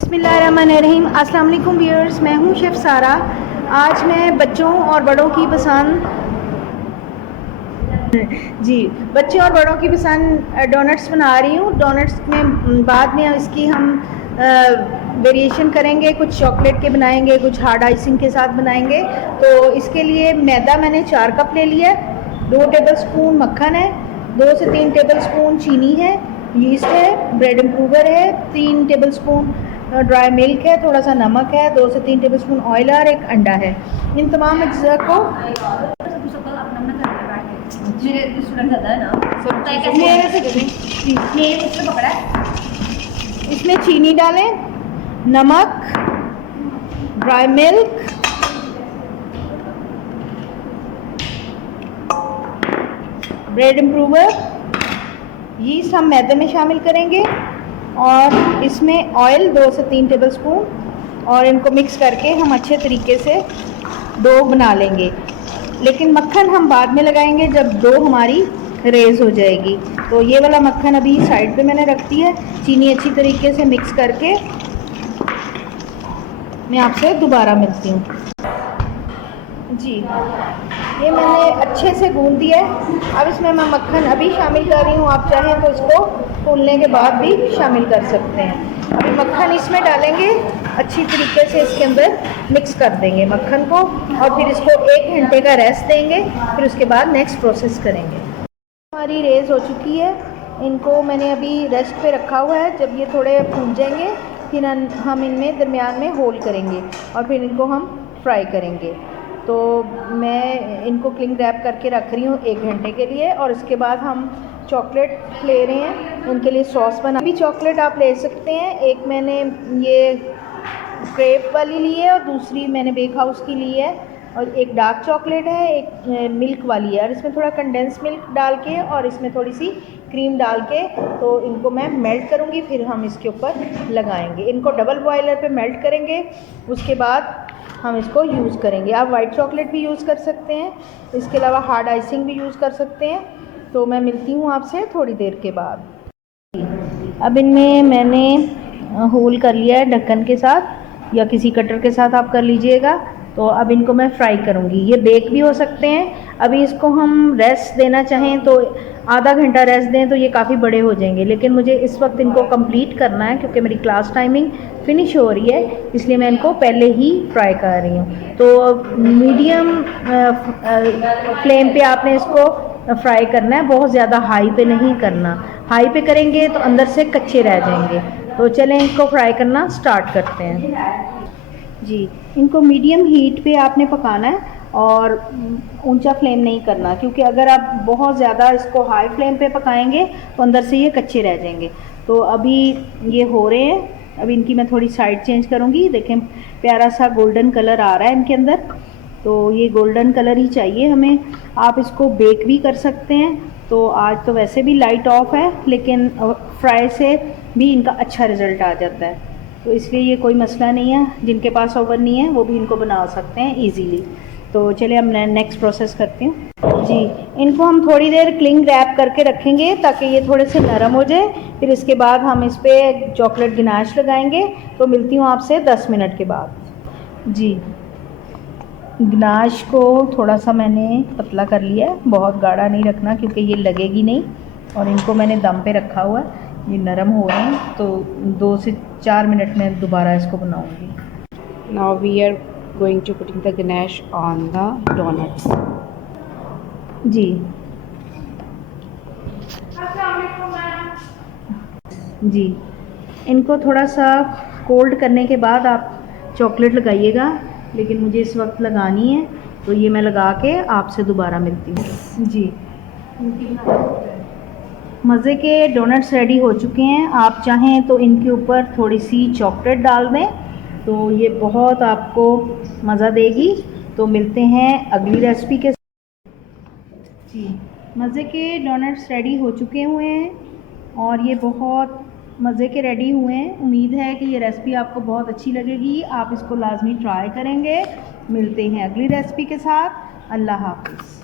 बिस्मिल्लाहिर्रहमानिर्रहीम। अस्सलाम वालेकुम व्यूअर्स, मैं हूं शेफ़ सारा। आज मैं बच्चों और बड़ों की पसंद बच्चों और बड़ों की पसंद डोनट्स बना रही हूं। डोनट्स में बाद में इसकी हम वेरिएशन करेंगे, कुछ चॉकलेट के बनाएंगे, कुछ हार्ड आइसिंग के साथ बनाएंगे। तो इसके लिए मैदा मैंने 4 कप ले लिया, 2 टेबलस्पून मक्खन है, 2 से 3 टेबलस्पून चीनी है, यीस्ट है, ब्रेड इम्प्रूवर है, 3 टेबलस्पून ड्राई मिल्क है, थोड़ा सा नमक है, 2 से 3 टेबलस्पून ऑयल और 1 अंडा है। इन तमाम अज्जा को इसमें चीनी डालें, नमक, dry milk, bread improver, yeast हम मैदे में शामिल करेंगे और इसमें ऑयल 2 से 3 टेबलस्पून, और इनको मिक्स करके हम अच्छे तरीके से डो बना लेंगे। लेकिन मक्खन हम बाद में लगाएंगे जब डो हमारी रेज हो जाएगी। तो ये वाला मक्खन अभी साइड पे मैंने रख दिया है। चीनी अच्छी तरीके से मिक्स करके मैं आपसे दोबारा मिलती हूँ। जी, ये मैंने अच्छे से गूंद दिया है। अब इसमें मैं मक्खन अभी शामिल कर रही हूँ। आप चाहें तो इसको फूलने के बाद भी शामिल कर सकते हैं। अभी मक्खन इसमें डालेंगे, अच्छी तरीके से इसके अंदर मिक्स कर देंगे मक्खन को, और फिर इसको 1 घंटे का रेस्ट देंगे। फिर उसके बाद नेक्स्ट प्रोसेस करेंगे। हमारी रेज हो चुकी है, इनको मैंने अभी रेस्ट पे रखा हुआ है। जब ये थोड़े फूल जाएंगे फिर हम इनमें दरमियान में होल करेंगे और फिर इनको हम फ्राई करेंगे। तो मैं इनको क्लिंग रैप करके रख रही हूँ 1 घंटे के लिए। और इसके बाद हम चॉकलेट ले रहे हैं, उनके लिए सॉस बना भी चॉकलेट आप ले सकते हैं। एक मैंने ये क्रेप वाली ली है और दूसरी मैंने बेक हाउस की ली है, और एक डार्क चॉकलेट है, एक मिल्क वाली है। और इसमें थोड़ा कंडेंस मिल्क डाल के और इसमें थोड़ी सी क्रीम डाल के तो इनको मैं मेल्ट करूँगी, फिर हम इसके ऊपर लगाएंगे। इनको डबल बॉयलर पे मेल्ट करेंगे, उसके बाद हम इसको यूज़ करेंगे। आप वाइट चॉकलेट भी यूज़ कर सकते हैं, इसके अलावा हार्ड आइसिंग भी यूज़ कर सकते हैं। तो मैं मिलती हूँ आपसे थोड़ी देर के बाद। अब इनमें मैंने होल कर लिया है ढक्कन के साथ, या किसी कटर के साथ आप कर लीजिएगा। तो अब इनको मैं फ्राई करूँगी। ये बेक भी हो सकते हैं। अभी इसको हम रेस्ट देना चाहें तो आधा घंटा रेस्ट दें तो ये काफ़ी बड़े हो जाएंगे, लेकिन मुझे इस वक्त इनको कंप्लीट करना है क्योंकि मेरी क्लास टाइमिंग फिनिश हो रही है, इसलिए मैं इनको पहले ही फ्राई कर रही हूँ। तो मीडियम फ्लेम पे आपने इसको फ्राई करना है, बहुत ज़्यादा हाई पे नहीं करना। हाई पे करेंगे तो अंदर से कच्चे रह जाएंगे। तो चलें इनको फ्राई करना स्टार्ट करते हैं। जी, इनको मीडियम हीट पे आपने पकाना है और ऊंचा फ्लेम नहीं करना, क्योंकि अगर आप बहुत ज़्यादा इसको हाई फ्लेम पे पकाएंगे तो अंदर से ये कच्चे रह जाएंगे। तो अभी ये हो रहे हैं, अभी इनकी मैं थोड़ी साइड चेंज करूँगी। देखें प्यारा सा गोल्डन कलर आ रहा है इनके अंदर, तो ये गोल्डन कलर ही चाहिए हमें। आप इसको बेक भी कर सकते हैं। तो आज तो वैसे भी लाइट ऑफ है, लेकिन फ्राई से भी इनका अच्छा रिज़ल्ट आ जाता है, तो इसलिए ये कोई मसला नहीं है। जिनके पास ओवन नहीं है वो भी इनको बना सकते हैं इजीली। तो चलिए हम नेक्स्ट प्रोसेस करती हूँ। जी, इनको हम थोड़ी देर क्लिंग रैप करके रखेंगे ताकि ये थोड़े से नरम हो जाए। फिर इसके बाद हम इस पर चॉकलेट गनाश लगाएंगे। तो मिलती हूँ आपसे 10 मिनट के बाद। जी, गनाश को थोड़ा सा मैंने पतला कर लिया है, बहुत गाढ़ा नहीं रखना क्योंकि ये लगेगी नहीं। और इनको मैंने दम पे रखा हुआ है, ये नरम हो रहे हैं, तो 2 से 4 मिनट में दोबारा इसको बनाऊंगी। Now we are going to putting the ganache on the donuts. जी, जी, इनको थोड़ा सा कोल्ड करने के बाद आप चॉकलेट लगाइएगा, लेकिन मुझे इस वक्त लगानी है, तो ये मैं लगा के आपसे दोबारा मिलती हूँ। जी, मज़े के डोनट्स रेडी हो चुके हैं। आप चाहें तो इनके ऊपर थोड़ी सी चॉकलेट डाल दें, तो ये बहुत आपको मज़ा देगी। तो मिलते हैं अगली रेसिपी के साथ। जी, मज़े के डोनट्स रेडी हो चुके हुए हैं और ये बहुत मज़े के रेडी हुए हैं। उम्मीद है कि ये रेसिपी आपको बहुत अच्छी लगेगी। आप इसको लाजमी ट्राई करेंगे। मिलते हैं अगली रेसिपी के साथ। अल्लाह हाफ़िज़।